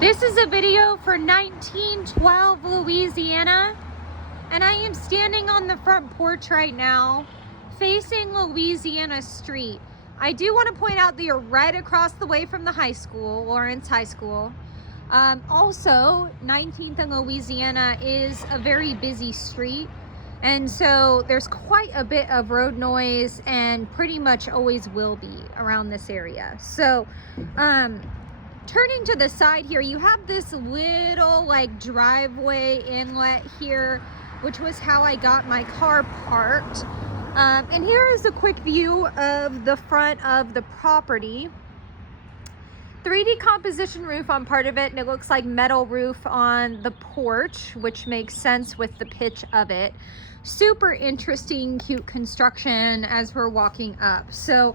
This is a video for 1912 Louisiana, and I am standing on the front porch right now facing Louisiana Street. I do want to point out that you're right across the way from the high school, Lawrence High School. Also, 19th and Louisiana is a very busy street, and so there's quite a bit of road noise and pretty much always will be around this area. So turning to the side here, you have this little like driveway inlet here, which was how I got my car parked. And here is a quick view of the front of the property. 3D composition roof on part of it, and it looks like metal roof on the porch, which makes sense with the pitch of it. Super interesting, cute construction as we're walking up. So,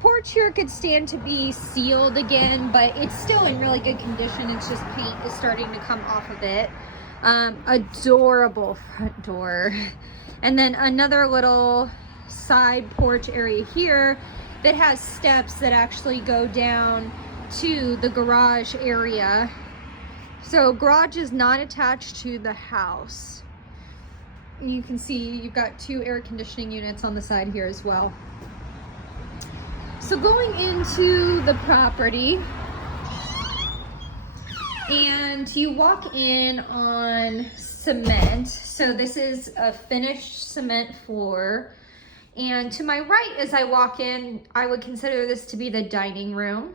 porch here could stand to be sealed again, but it's still in really good condition. It's just paint is starting to come off of it. Adorable front door. And then another little side porch area here that has steps that actually go down to the garage area. So garage is not attached to the house. You can see you've got 2 air conditioning units on the side here as well. So going into the property, and you walk in on cement. So this is a finished cement floor. And to my right as I walk in, I would consider this to be the dining room.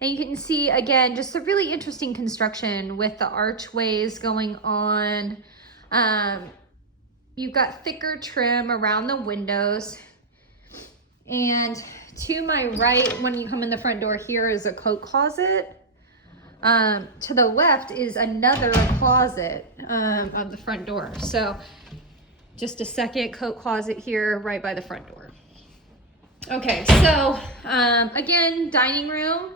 And you can see, again, just a really interesting construction with the archways going on. You've got thicker trim around the windows. And to my right, when you come in the front door here, is a coat closet. To the left is another closet of the front door. So just a second coat closet here right by the front door. Okay, so again, dining room.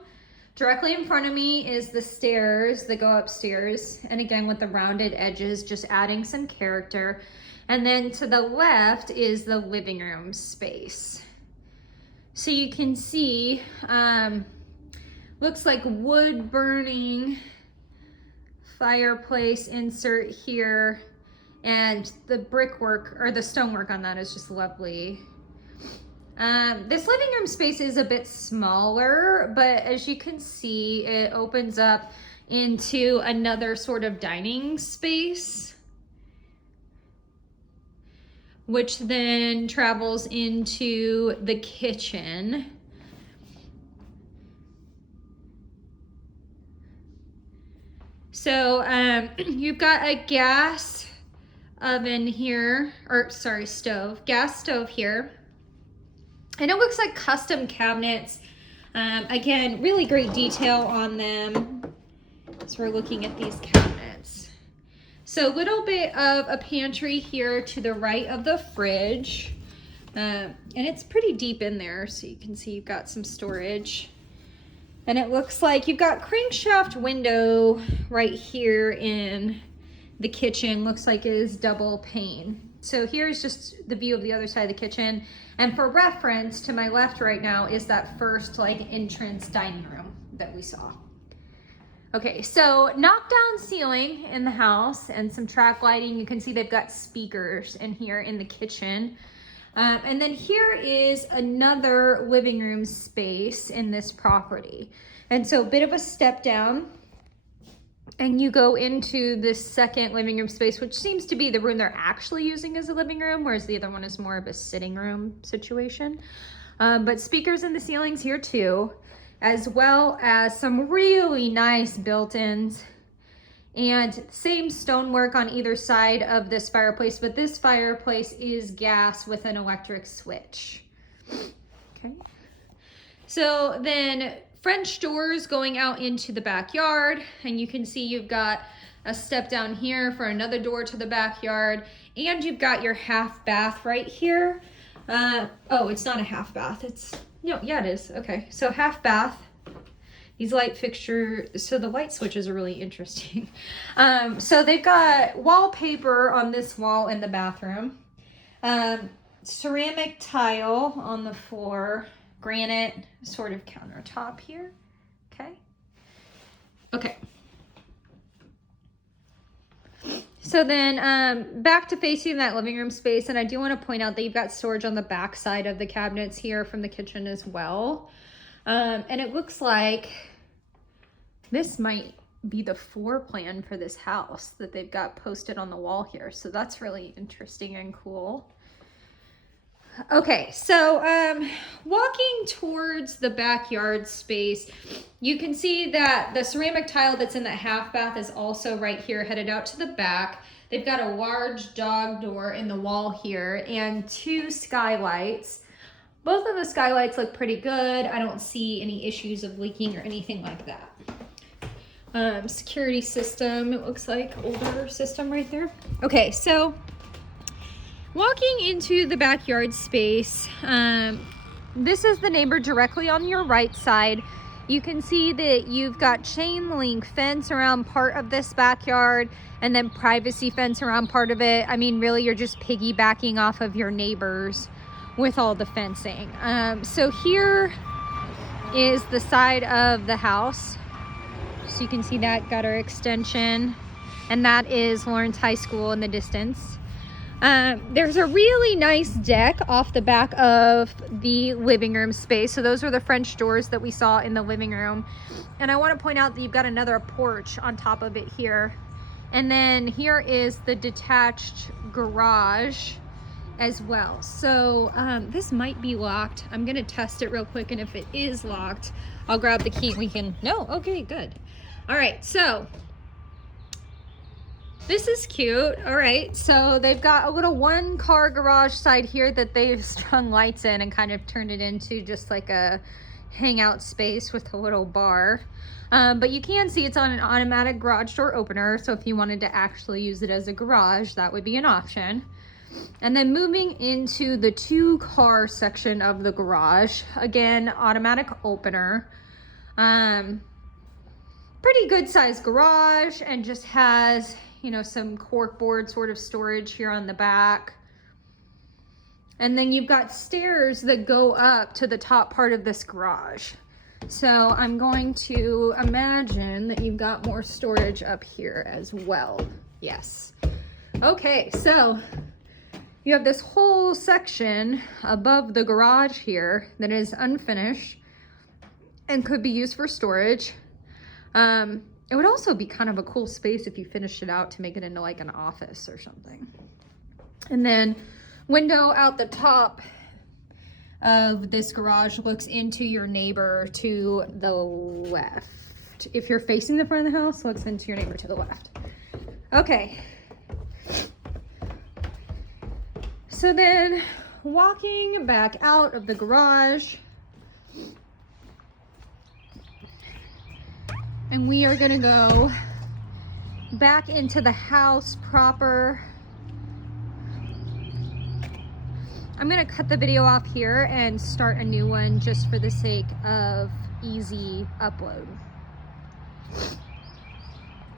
Directly in front of me is the stairs that go upstairs. And again, with the rounded edges, just adding some character. And then to the left is the living room space. So you can see, looks like wood burning fireplace insert here. And the brickwork or the stonework on that is just lovely. This living room space is a bit smaller, but as you can see, it opens up into another sort of dining space, which then travels into the kitchen. So you've got a gas oven here, or sorry, stove, gas stove here. And it looks like custom cabinets. Again, really great detail on them as we're looking at these cabinets. So a little bit of a pantry here to the right of the fridge. And it's pretty deep in there, so you can see you've got some storage. And it looks like you've got crankshaft window right here in the kitchen. Looks like it is double pane. So here's just the view of the other side of the kitchen. And for reference, to my left right now is that first like entrance dining room that we saw. Okay, so knockdown ceiling in the house and some track lighting. You can see they've got speakers in here in the kitchen. And then here is another living room space in this property. And so a bit of a step down. And you go into this second living room space, which seems to be the room they're actually using as a living room, whereas the other one is more of a sitting room situation. But speakers in the ceilings here too, as well as some really nice built-ins. And same stonework on either side of this fireplace, but this fireplace is gas with an electric switch. Okay. So then French doors going out into the backyard, and you can see you've got a step down here for another door to the backyard, and you've got your half bath right here. Oh, it's not a half bath. Yeah, it is. Okay, so half bath. These light fixtures, so the light switches are really interesting. So they've got wallpaper on this wall in the bathroom. Ceramic tile on the floor. Granite sort of countertop here. Okay. Okay. So then back to facing that living room space, and I do want to point out that you've got storage on the back side of the cabinets here from the kitchen as well. And it looks like this might be the floor plan for this house that they've got posted on the wall here. So that's really interesting and cool. Okay, so walking towards the backyard space, you can see that the ceramic tile that's in that half bath is also right here headed out to the back. They've got a large dog door in the wall here and 2 skylights. Both of the skylights look pretty good. I don't see any issues of leaking or anything like that. Security system, it looks like older system right there. Okay, so walking into the backyard space, this is the neighbor directly on your right side. You can see that you've got chain link fence around part of this backyard and then privacy fence around part of it. I mean, really, you're just piggybacking off of your neighbors with all the fencing. So here is the side of the house. So you can see that gutter extension, and that is Lawrence High School in the distance. There's a really nice deck off the back of the living room space. So those are the French doors that we saw in the living room. And I want to point out that you've got another porch on top of it here. And then here is the detached garage as well. So this might be locked. I'm going to test it real quick. And if it is locked, I'll grab the key and we can, no, okay, good. All right, so this is cute. All right, so they've got a little 1-car garage side here that they've strung lights in and kind of turned it into just like a hangout space with a little bar. But you can see it's on an automatic garage door opener. So if you wanted to actually use it as a garage, that would be an option. And then moving into the 2-car section of the garage, again, automatic opener. Pretty good sized garage, and just has, you know, some corkboard sort of storage here on the back. And then you've got stairs that go up to the top part of this garage. So I'm going to imagine that you've got more storage up here as well. Yes. Okay, so you have this whole section above the garage here that is unfinished and could be used for storage. It would also be kind of a cool space if you finished it out to make it into like an office or something. And then window out the top of this garage looks into your neighbor to the left. If you're facing the front of the house, looks into your neighbor to the left. Okay. So then walking back out of the garage, and we are gonna go back into the house proper. I'm gonna cut the video off here and start a new one just for the sake of easy upload.